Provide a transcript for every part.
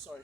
sorry.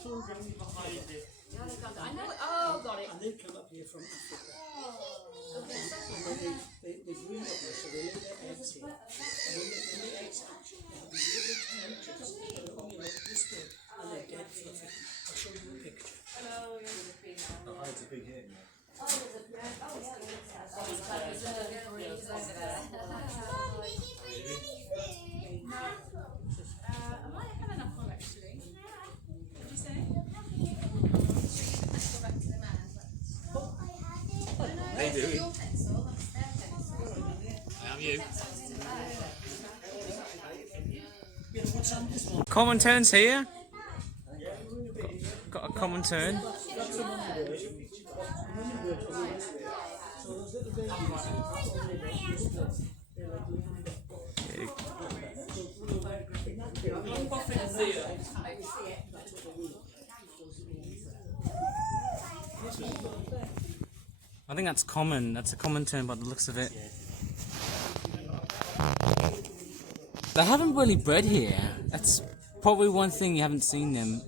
I know. Oh, got it. And they come up here from Africa. And they breed up here, so they lay their eggs here. And when the eggs hatch, they have these little tiny chicks that are only like this big, and they're dead fluffy. I'll show you a picture. Oh, it's a big hit. I might have an apple actually. What did you say? How you doing? I am you. Common turns here. Got a common turn. I think that's common. That's a common term by the looks of it. They haven't really bred here. That's probably one thing you haven't seen them.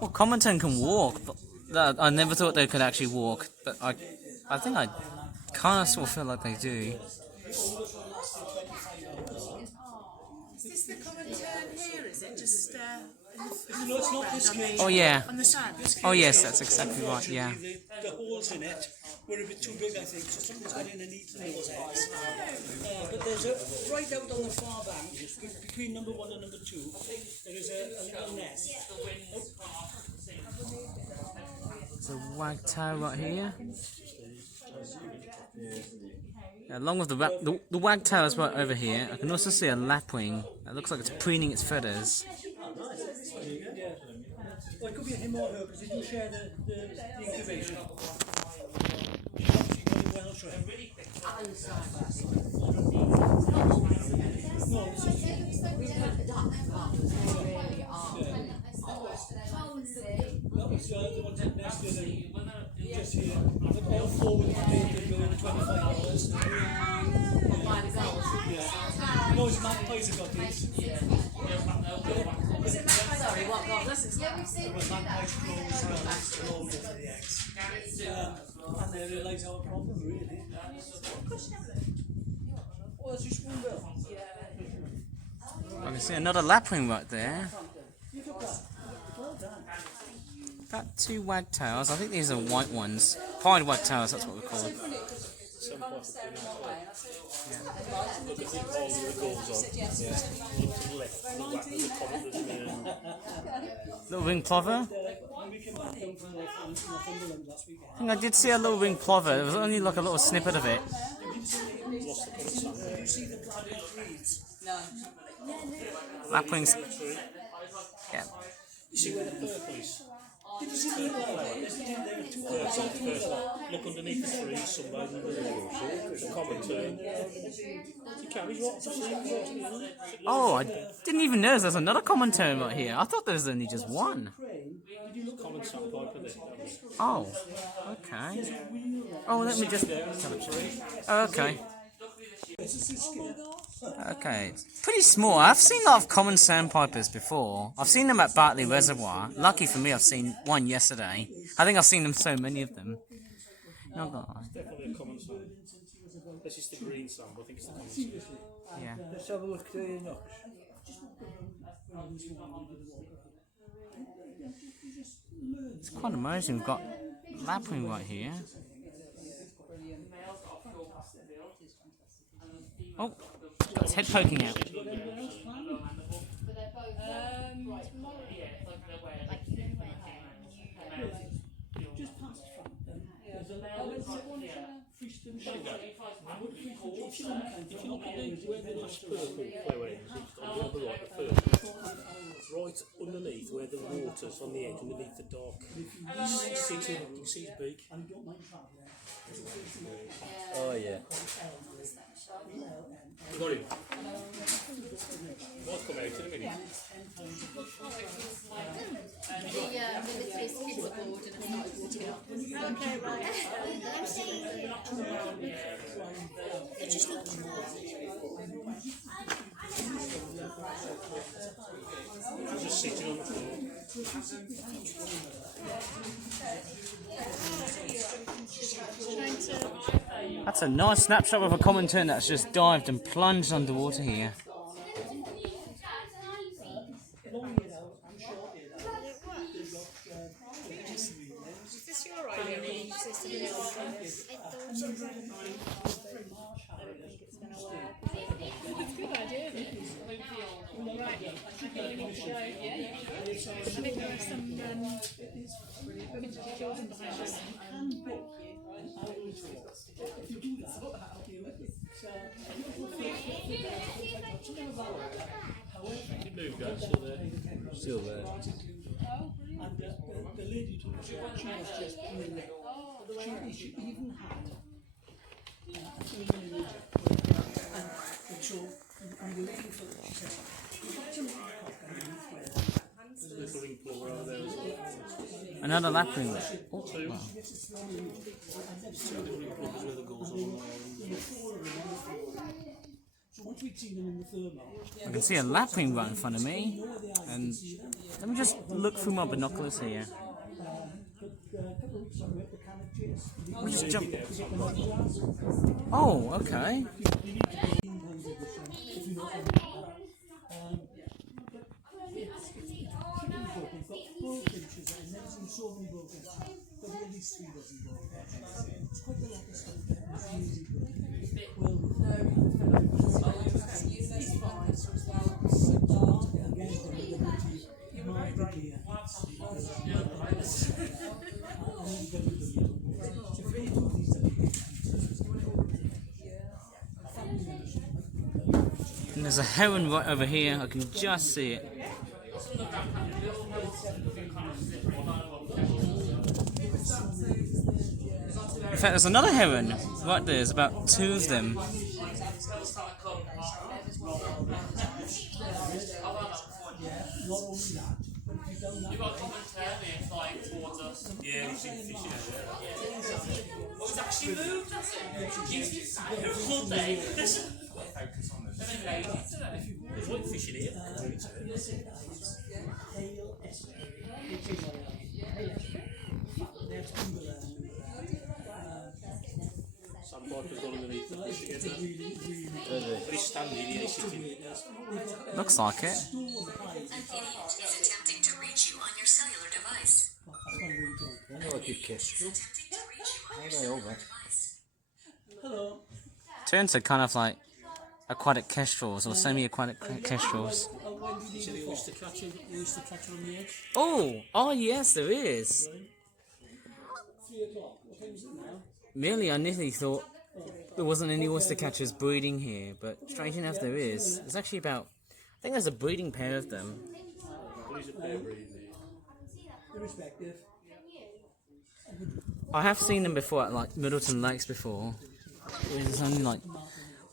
Well, common tern can walk, but I never thought they could actually walk. But I think I kind of sort of feel like they do. Is this the common turn here? Is it just in the No, it's not this cage. Oh yeah. on the sand? Oh yes, that's exactly right. Yeah. The holes in it were a bit too big, I think, so something's got in and eaten those eggs. But there's a, right out on the far bank, between number 1 and number 2, there is a little nest. There's a wagtail right here. Yeah, along with the wagtail is right over here. I can also see a lapwing. It looks like it's preening its feathers. Well, it could be a him or her, because they do share the incubation. No, this is that was the ones that nested and just here. But all 4 with the baby going 25 hours. Yeah. No, it's magpies have got these. Sorry, what? Listen. Magpies close into the eggs. And they realise our problem, really. Oh, that's your spoonbill. I can see another lapwing right there. You took that. Well done. Got 2 wagtails. I think these are white ones. Pied wagtails, that's what we're called. Little ring plover? I think I did see a little ring plover. It was only like a little snippet of it. Lapwings. Yeah. You see where the purple is? Did you see the little there were 2 Look underneath the tree, somewhere in the middle. Common turn. He carries lots of things. Oh, I didn't even notice there's another common tern right here. I thought there was only just one. Common sandpiper there. Oh, okay. Oh, let me just... Oh, okay. Okay, it's pretty small. I've seen a lot of common sandpipers before. I've seen them at Bartley Reservoir. Lucky for me, I've seen one yesterday. I think I've seen them so many of them. Not gonna lie. Definitely a common sand. This is the green sand, I think it's the common sand. Yeah. Let's have a look there, Knox. It's quite amazing. We've got lapwing right here. Oh, got its head poking out. If you look at where the last purple flare is, on the other right, the first, right right underneath where the water's on the edge, underneath the dock. He's sitting, you can see his beak. Oh yeah. You got him. Might come out in a minute. The military skids aboard and I started walking up. Okay, right. They're just not Just sitting on the floor. That's a nice snapshot of a common tern that's just dived and plunged underwater here. Is this your idea? Or is this somebody else's? I don't think it's going to work. It's a good idea, isn't it? Right, I think we need to go. I think there are some children behind us. You moved out, still there. Still there. And the lady took she was just brilliant. She even had a female Egypt. And so, and the lady thought, she said, "That's a mark underneath where There's a little implorer over there as well. Another lapwing there. Oh, Two. wow. Two little implovers where the gulls are on So once we'd seen them in the thermal, I can see a lapwing right in front of me. And let me just look through my binoculars here. but a couple of weeks ago we had the Cannock chase. We'll just jump. Oh, okay. We've got bullfinches. I've never seen so many bullfinches. Probably at least 3 dozen bullfinches. It's quite a lot of stuff that was really good. Well, And there's a heron right over here. I can just see it. In fact, there's another heron right there. There's about 2 of them. not only that, but if you don't You've got a common turn here flying towards us. Yeah, we've seen fishing out there. Oh, it's actually moved, has it? All day. Focus on this. There's one fishing here. Sandpiper's gone underneath the fish again. But he's standing here, he's sitting. Looks like it. Is attempting to reach you on your cellular device. I know a good kiss. Attempting to reach you on your Hey, all cellular right. device. Hello. Terns are kind of like aquatic kestrels or semi-aquatic kestrels. You said he used to catch him on the edge? Oh yes, there is. 3 o'clock. What time is it now? Merely, I initially thought there wasn't any oyster catchers breeding here, but strange enough there is. There's actually about, I think there's a breeding pair of them. Well, he's a pair breeding there. Irrespective. I have seen them before at like Middleton Lakes before. Where there's only like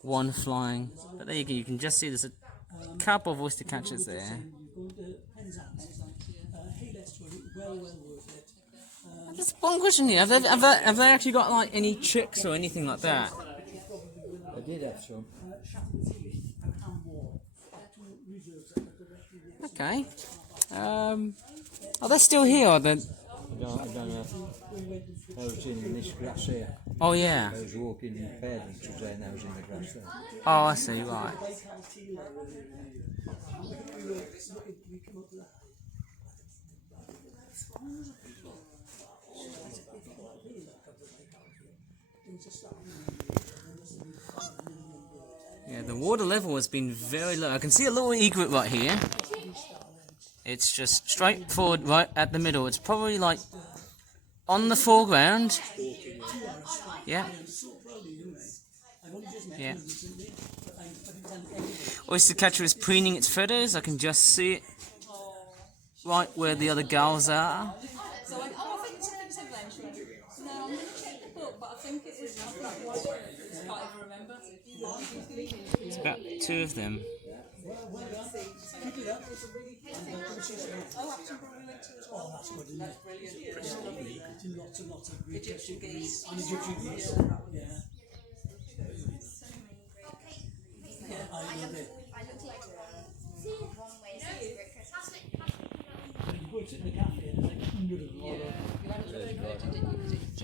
one flying. But there you go, you can just see there's a couple of oyster catchers there. You go to Penzance. Hey, that's well worth it. There's one question here. Have they actually got like any chicks or anything like that? I did have some. Okay. Are they still here? Or they... I don't know. I was in this grass here. Oh yeah. I was walking in paddling today and I was in the grass there. Oh, I see. Right. Yeah, the water level has been very low. I can see a little egret right here. It's just straight forward right at the middle. It's probably like on the foreground. Yeah. Yeah. Oyster catcher is preening its feathers. I can just see it. right where the other gulls are. So I think it's something similar. No, I'm going to check the book, but I think it is. I can't even remember. It's about 2 of them. Oh, that's good, isn't it? That's brilliant, yeah. Lots and lots of Egyptian geese. And Egyptian geese, yeah. I love it. You go into the cafe and there's like 100 of them.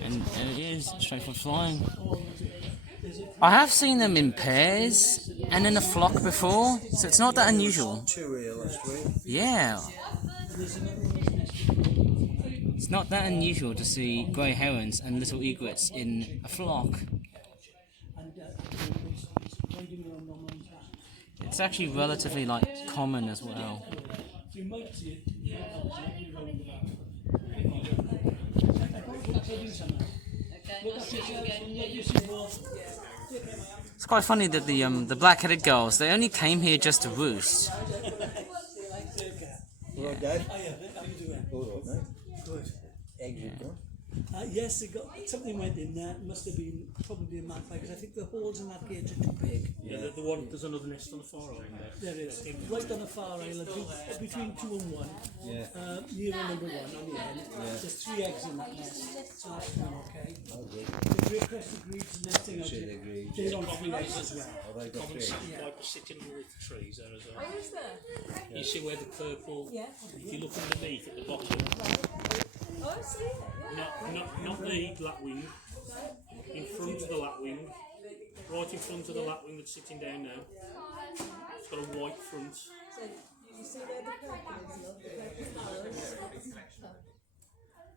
And it is straightforward flying. I have seen them in pairs and in a flock before, so it's not that unusual. 2 here last week. Yeah. It's not that unusual to see grey herons and little egrets in a flock. It's actually relatively common as well. You might see it. It's quite funny that the black-headed gulls, they only came here just to roost. All right, Dad? How you doing? All right, mate. Good. Eggs are gone. Yes, they got something went in there. Must have been probably a magpie because I think the holes in that cage are too big. Yeah, the one, there's another nest on the far island there. There is. Right on the far island, between 2 and 1. Yeah. Near number 1 on the end. There's 3 eggs in that nest. So that's doing okay. Oh, good. The great crested grebes and nesting out Say there. they agreed. They're on 3 eggs as well. Oh, they got Common 3. sandpiper sitting underneath the trees there as well. Oh, is there? You see where the purple, Yeah. if you look underneath at the bottom, Oh, I see it. not the lapwing, in front of the lapwing, right in front of the lapwing that's sitting down now. It's got a white front. So you see where the purple is, look, the purple flowers.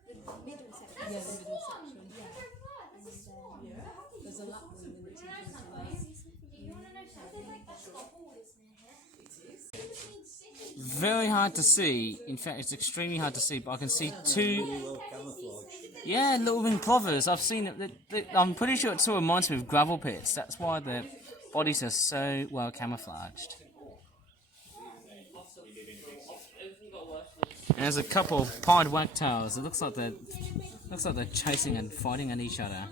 The middle section. Yeah, the middle section. Yeah. There's a lapwing in the front of that. Very hard to see. In fact, it's extremely hard to see, but I can see 2... Really well camouflaged. Yeah, little winged plovers. I've seen it. I'm pretty sure it sort of reminds me of gravel pits. That's why their bodies are so well camouflaged. And there's a couple of pied wagtails. It looks like they're chasing and fighting at each other.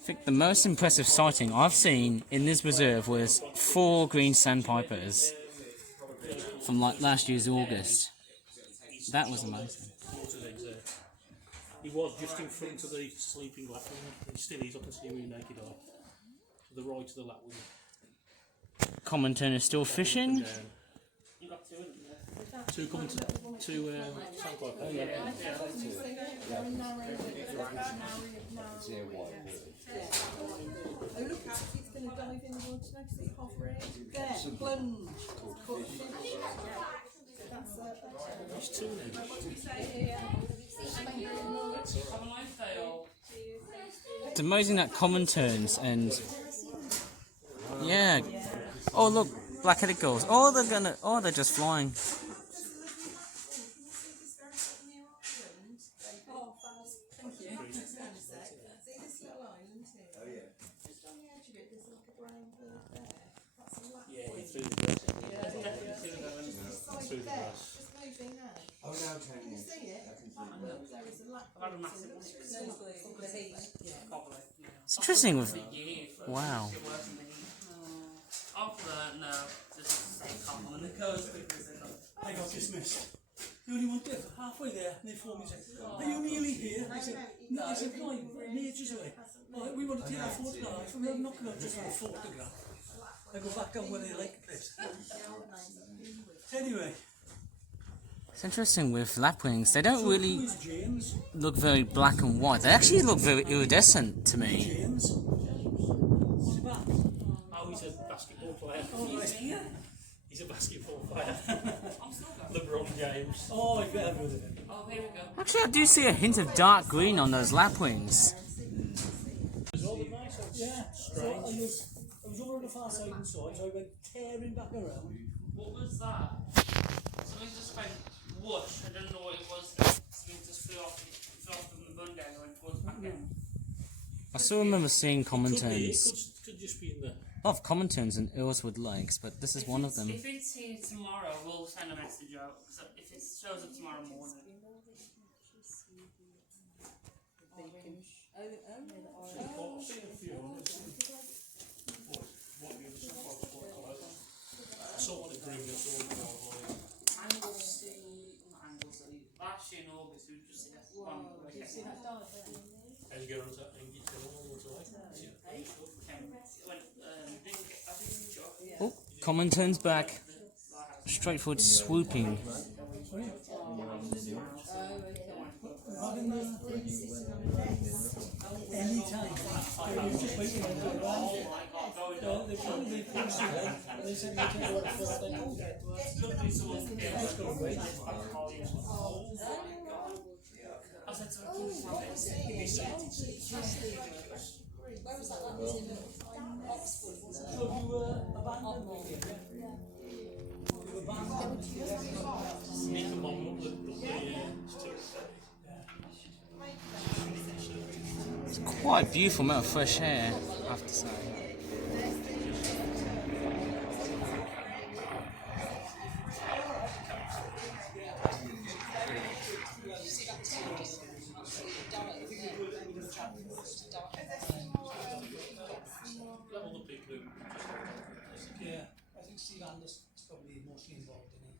I think the most impressive sighting I've seen in this reserve was 4 green sandpipers from last year's August. That was amazing. He was just in front of the sleeping lapwing. He still is, I can see him with naked eye. To the right of the lapwing. Common tern is still fishing. Two coming to sandpiper. Oh, yeah. Oh, look, it's going to dive in the water next to it, hovering. There, plunge. There's 2 now. It's amazing that common terns and yeah. Oh look, black-headed gulls. Oh, they're just flying. Oh, no, can you? It's interesting with. Wow. After that, no, just a couple on the coast. I got dismissed. The only one did, halfway there, and they phoned me and said, are you nearly here? I said, no, I'm ages away. Oh, we want to take a photograph. I said, we're not going to just for a photograph. I go back down where they like it. Anyway. It's interesting with lapwings. They don't really Who's James? look very black and white. They actually look very iridescent to me. James? Oh, he's a basketball player. Oh, right here? He's a basketball player. LeBron James. Oh, I better with it. Oh, here we go. Actually, I do see a hint of dark green on those lapwings. Yeah, so I was over on the far side and saw it, so I went tearing back around. What was that? Something just went whoosh. I don't know what it was. Something just flew off from the bun down and went towards the back end. I still remember seeing common Could be, terns. could just be in the. A lot of common terns in Earlswood Lakes, but this is one of them. If it's here tomorrow, we'll send a message out. So if it shows up tomorrow morning. Last year in August, we just seen one. How's it going on that thing? You tell all the way. Oh, common terns back. Straightforward swooping. Anytime. Just waiting on the ground. They said they can work for it. I said to him, Where was that? That was in Oxford, wasn't it? So you were abandoned? Make the mom look It's quite a beautiful amount of fresh air, I have to say.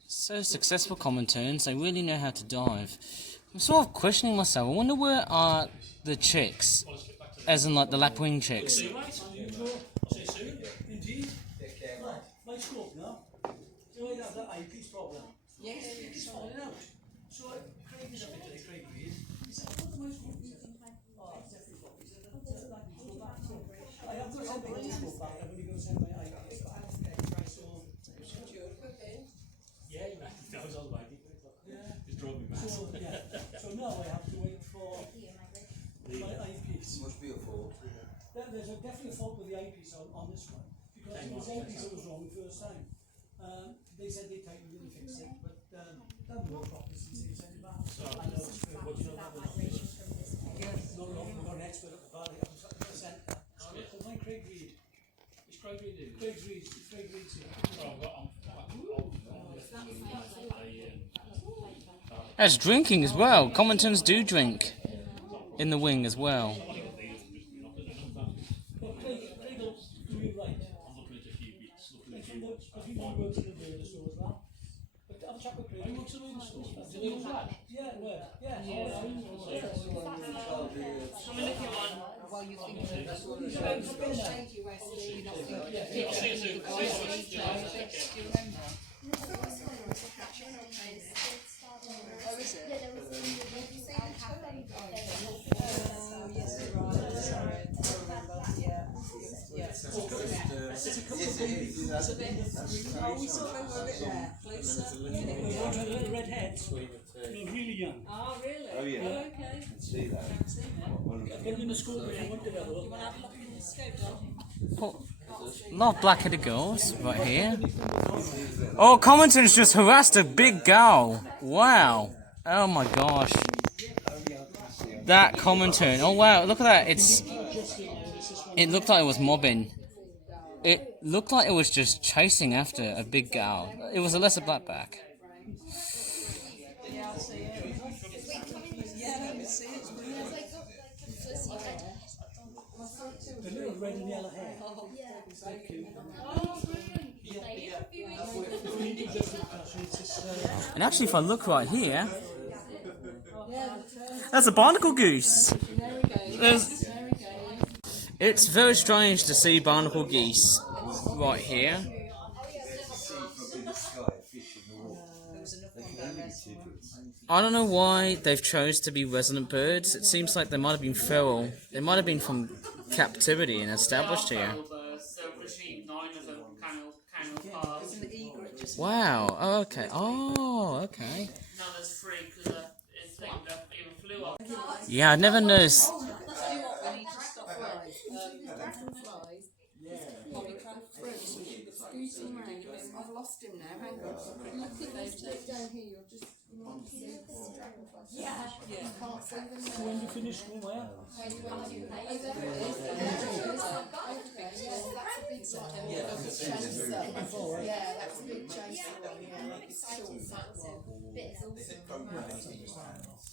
So successful common terns, they really know how to dive. I'm sort of questioning myself, I wonder where are the chicks? As in like the lapwing chicks. Indeed. My scope now. Do I have that eyepiece problem? Yes. It's falling out. So Craig is up today, Craig Reed. He said, "Put the my scope in." Oh, it's definitely got. He said, "That needs to go back." So I have to send my scope back. I'm only going to send my eyepiece back. So yeah, you know, that was all about it. yeah. Just drove me mad. So yeah. So now I have to wait for my eyepiece. Must be a fault. There's definitely a fault with the eyepiece on this one because it was the eyepiece that was wrong the first time. They said they tightened it and fixed it, but that worked properly since they sent it back. So, I know it's good. what do you know about the No, we've got an expert at the valley. I'm sent that. So find Craig Reed. It's Craig Reed, isn't it? Craig Reed. Craig Reed's here. That's drinking as well. Common terns do drink in the wing as well. Well, Craig will do you right. I'm looking at a few bits, looking at a few Because he works in the radio store as well. But have a chat with Craig. He works in the radio store? Does he live there? Yeah, where? Yeah. Come in if you want. Well, you think you're not I'll see you soon. Do you remember? Oh, is it? The red heads. They're really young. Oh, really? Oh, yeah. Okay. I can see that. I've got them in the school where I wanted to have a look. Have a look in the scope, Oh, a lot of black-headed girls right here. Oh, common terns just harassed a big gal. Wow. Oh my gosh. That common tern. Oh wow, look at that. It looked like it was mobbing. It looked like it was just chasing after a big gal. It was a lesser blackback. Yeah, I see it. Yeah, I see it. The little red and yellow hair. Oh, yeah. So cute. Oh, brilliant. And actually, if I look right here, that's a barnacle goose. There we go. There's- There we go. It's very strange to see barnacle geese right here. I don't know why they've chose to be resident birds. It seems like they might have been feral. They might have been from captivity and established here. So originally 9 of them kind of cars. An egret just Wow. Oh, okay. Oh, okay. Now there's 3 because it's thing that even flew off. Yeah, I never noticed. Let's do what we need to stop flies. Flies. Bobby craft fruit. Scooting around a bit. I've lost him now. Hang on. Look at those two. Down here, you'll just see the dragonflies. Yeah. You can't see them. So when you finish swimwear? Oh, there it is. That's a big one. Yeah, that's a big chaser one. Yeah, it's short, massive.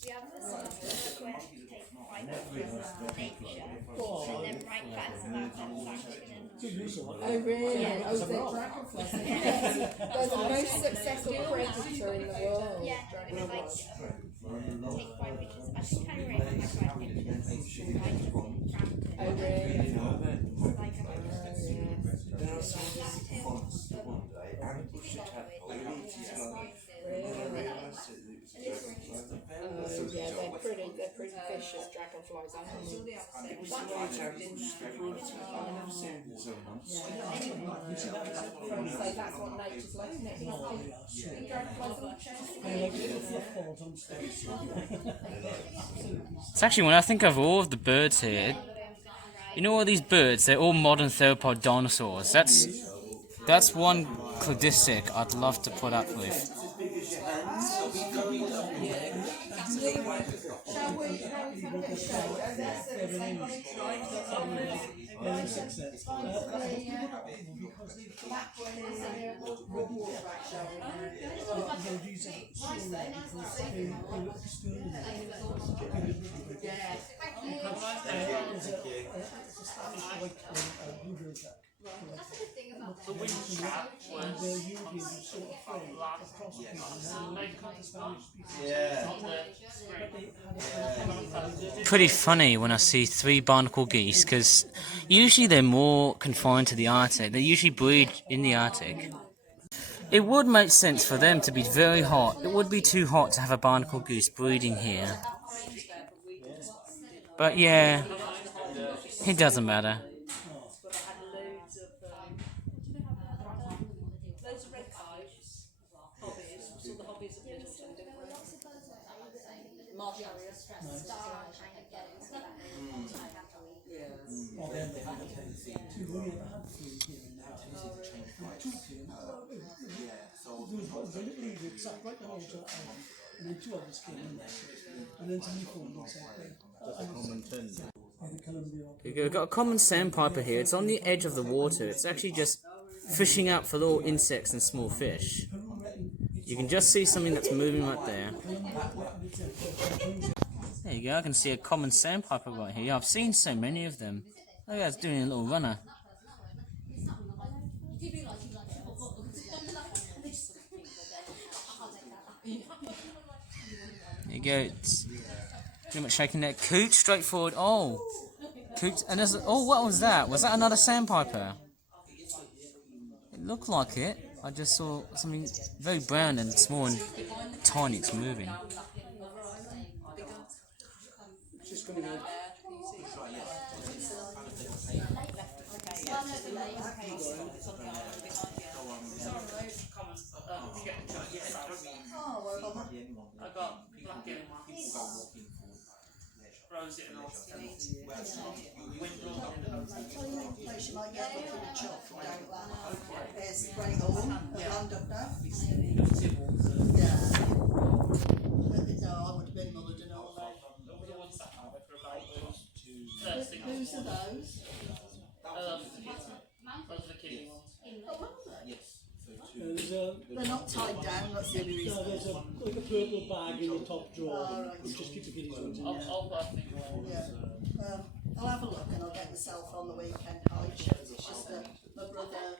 We have a sort of square to take right back from nature, and then right back to that Oh really? Oh, the dragonflies. They're the most successful predator in the world. yeah, and it like take 5 pictures. I should carry it on my phone pictures. Oh really? Like Yeah, they're pretty vicious dragonflies, aren't they? So that's what nature's like, isn't it? It's actually, when I think of all of the birds here, you know all these birds, they're all modern theropod dinosaurs. That's one cladistic I'd love to put up with. The wind chat was Pretty funny when I see 3 barnacle geese, because usually they're more confined to the Arctic. They usually breed in the Arctic. It would make sense for them to be very hot. It would be too hot to have a barnacle goose breeding here. But yeah, it doesn't matter. And then 2 others came in there, and then somebody phoned and said, We've got a common sandpiper here. It's on the edge of the water. It's actually just fishing out for little insects and small fish. You can just see something that's moving right there. There you go, I can see a common sandpiper right here. I've seen so many of them. Look, it's doing a little runner. There you go, it's pretty much shaking that coot straight forward. Oh, coot, and there's, oh, what was that? Was that another sandpiper? It looked like it. I just saw something very brown and small and tiny. It's moving. I got black in my rose it and all. Place you might get looking at chop from down there. There's Great Hall, land up there. Yeah. No, I would have been mullered and all that. Whose are those? Those are the kiddie ones. They're not tied down, that's the only reason. there's like a purple bag in the top drawer. Oh, right. We'll just keep the guineas ones in I'll there. put a thing on. Yeah. I'll have a look and I'll get myself on the weekend hike. It's just that my brother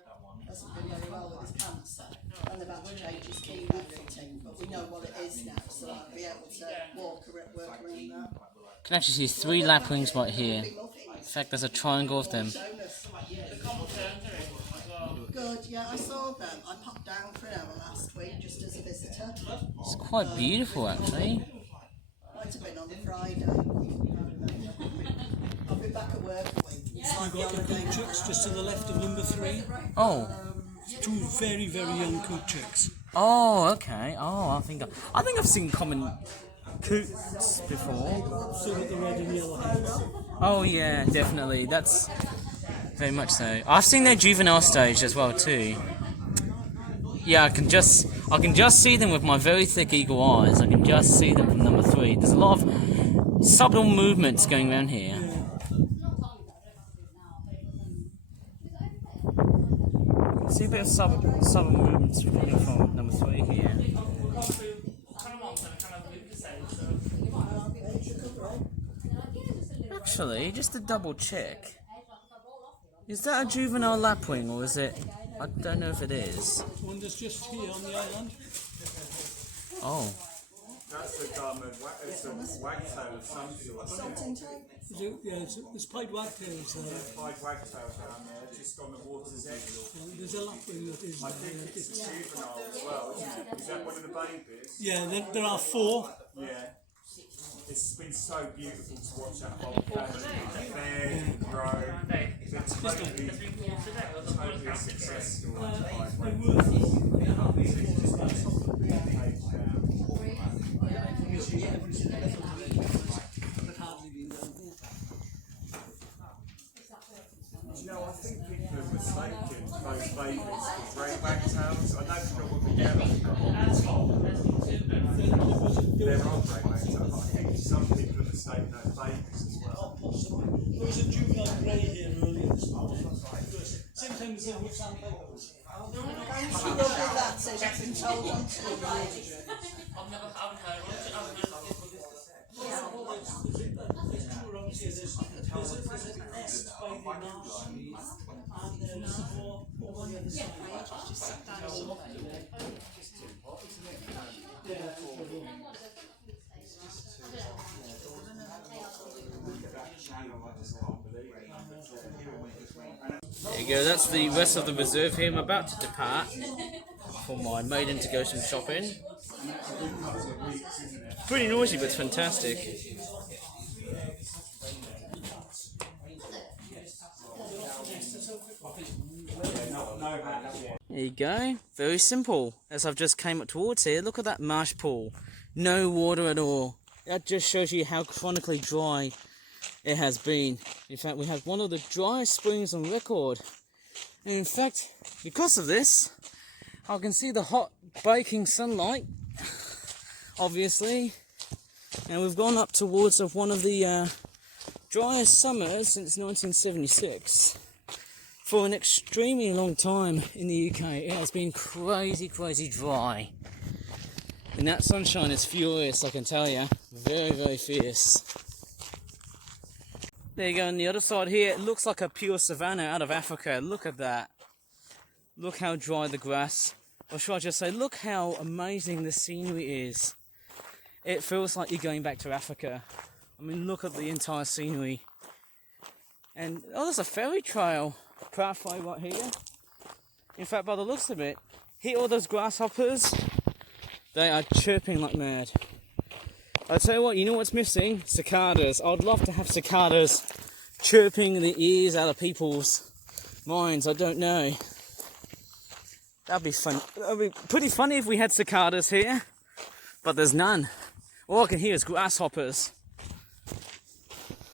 hasn't been very well with his cancer and they've had to change his chemo fitting, but we know what it is now, so I'll be able to work around that. You can actually see 3 lapwings right here. In fact, there's a triangle of them. Good, yeah, I saw them. I popped down for an hour last week just as a visitor. It's quite beautiful, actually. Might have been on the Friday. I'll be back at work a week. You've got the coot chicks just to the left of number 3. Oh. 2 very, very young coot chicks. Oh, okay. Oh, I think I've seen common coots before. So with the red and yellow heads. Oh yeah, definitely. That's very much so. I've seen their juvenile stage as well too. Yeah, I can just see them with my very thick eagle eyes. I can just see them from number 3. There's a lot of subtle movements going around here. See a bit of subtle movements coming from number 3 here. Actually, just to double check, is that a juvenile lapwing or is it? I don't know if it is. One that's just here on the island. Oh. That's the wagtail of some sort. There's pied wagtails there. Pied wagtails down there, just on the water's edge. There's a lapwing that is. I think it's a juvenile as well, isn't it? Is that one of the babies? Yeah, there are 4. Yeah. It's been so beautiful to watch that whole family fed and grow. It's totally a success story. You know, I think people are mistaken those babies for grey wagtails. I don't know what they get They're all grey wagtails. I think some people are mistaken those babies as well. There was a juvenile grey here earlier this morning. Same time as with sandpipers. Thanks for lovely that, so that's been told on to you. haven't heard of it. There's 2 around here. There's an nest by the marsh, and there's 4 over on the other side. There you go, that's the rest of the reserve here. I'm about to depart for my maiden to go some shopping. Pretty noisy, but it's fantastic. There you go, very simple. As I've just came up towards here, look at that marsh pool. No water at all. That just shows you how chronically dry it has been. In fact, we have one of the driest springs on record. And in fact, because of this, I can see the hot baking sunlight, obviously. And we've gone up towards one of the driest summers since 1976. For an extremely long time in the UK, it has been crazy, crazy dry. And that sunshine is furious, I can tell you. Very, very fierce. There you go, on the other side here, it looks like a pure savanna out of Africa. Look at that. Look how dry the grass. Or should I just say, look how amazing the scenery is. It feels like you're going back to Africa. I mean, look at the entire scenery. And, oh, there's a ferry trail pathway right here. In fact, by the looks of it, hear all those grasshoppers? They are chirping like mad. I'll tell you what, you know what's missing? Cicadas. I'd love to have cicadas chirping the ears out of people's minds. I don't know. That'd be fun. That'd be pretty funny if we had cicadas here, but there's none. All I can hear is grasshoppers.